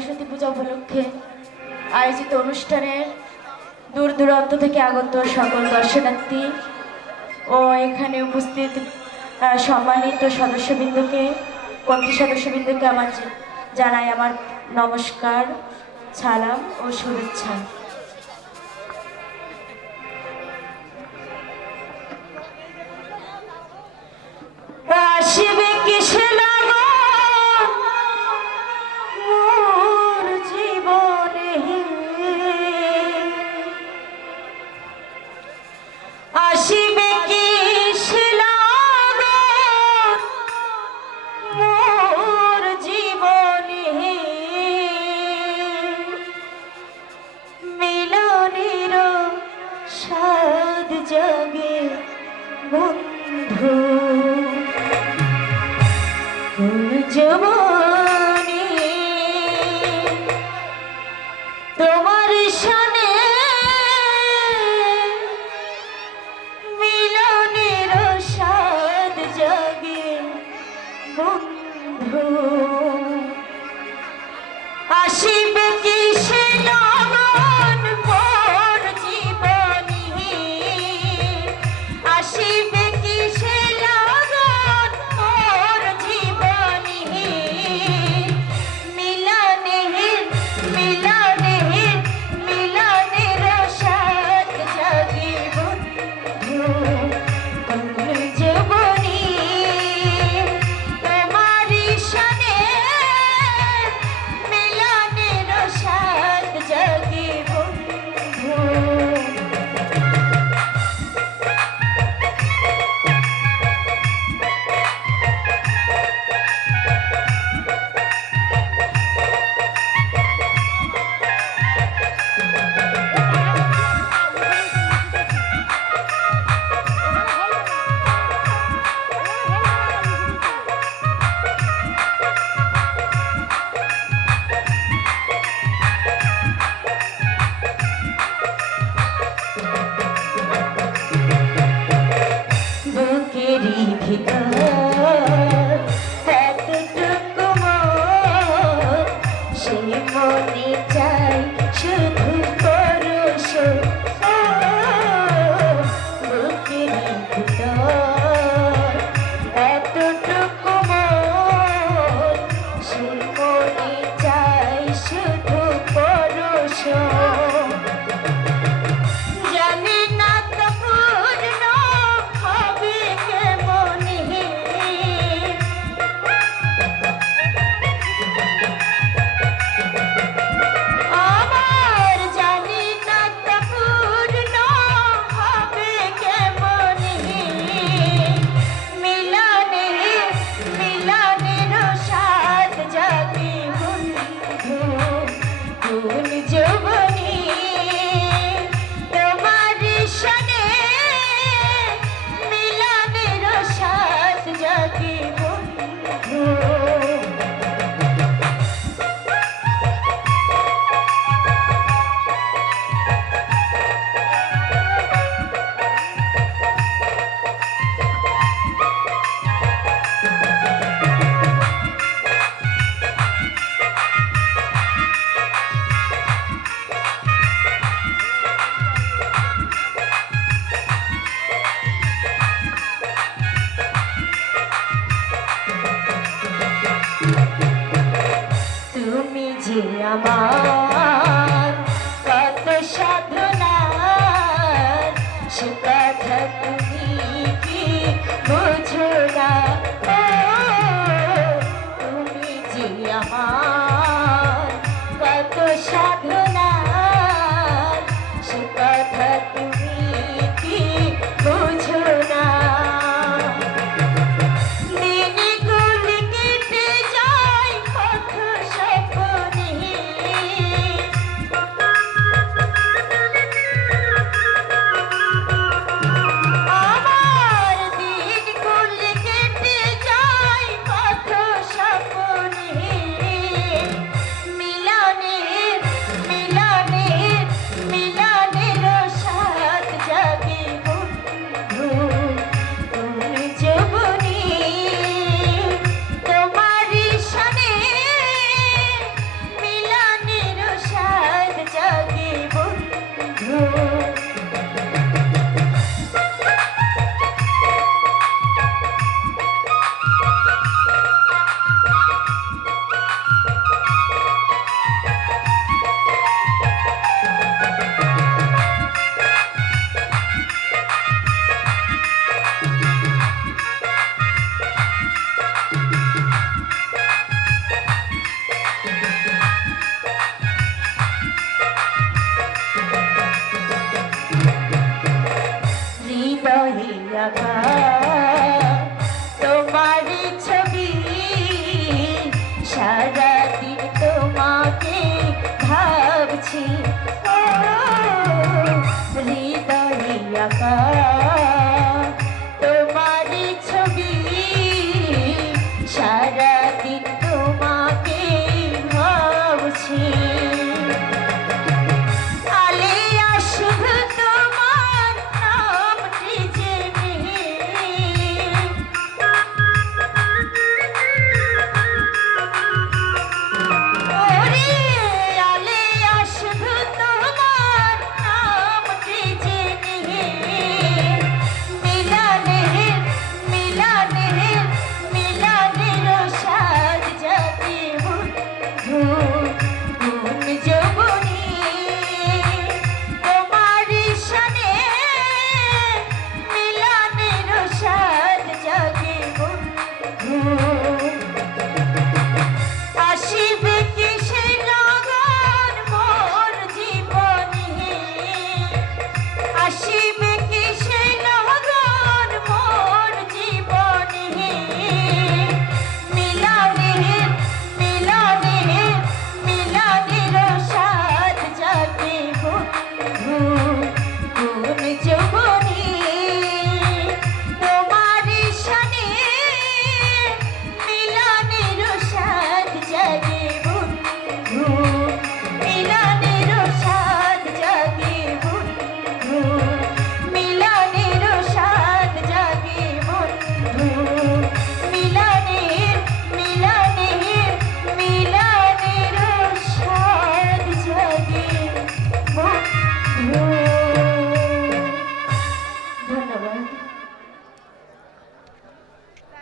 সরস্বতী পূজা উপলক্ষে আয়োজিত অনুষ্ঠানের দূর দূরান্ত থেকে আগত সকল দর্শনার্থী ও এখানে উপস্থিত সম্মানিত সদস্যবৃন্দকে, কমিটি সদস্যবৃন্দকে জানাই আমার নমস্কার, সালাম ও শুভেচ্ছা। আসবে কিসে লাগো মোর জীবনে, আসবে কিসে লাগো মোর জীবনে, মিলনের স্বাদ জাগে বন্ধু জীবনে, তোমার সনে মিলনের স্বাদ জাগে বন্ধু। আসিবে কিসে লগন মোর জীবনে, আসিবে কিসে লগন মোর জীবনে, মিলনের মিলনের মিলনের স্বাদ জাগে বন্ধু কোন জীবনে, তোমারি সনে মিলনের স্বাদ জাগে বন্ধু। বুকেরি ভিতর এতটুকু মন, সেই মনে চাই শুধু পরশ। বুকেরি ভিতর এতটুকু মন, সেই মনে চাই শুধু পরশ। জানি না তো পূর্ণ হবে কেমনে, আমার জানি না তো পূর্ণ হবে কেমনে, মিলনের মিলনের স্বাদ জাগে বন্ধু কোন যৌবনে, তোমার সনে মিলনের স্বাদ জাগে বন্ধু। তুমি যে আমার কত সাধনার, সে কথা তুমি কি বুঝো না। তুমি যে আমার কত সাধনার, সে কথা তুমি কি বুঝো না। দিনগুলি কেটে যায় কত স্বপ্নে, হৃদয়ে আঁকা তোমারই ছবি সারাদিন তোমাকে ভাবছি ও হৃদয়ে আঁকা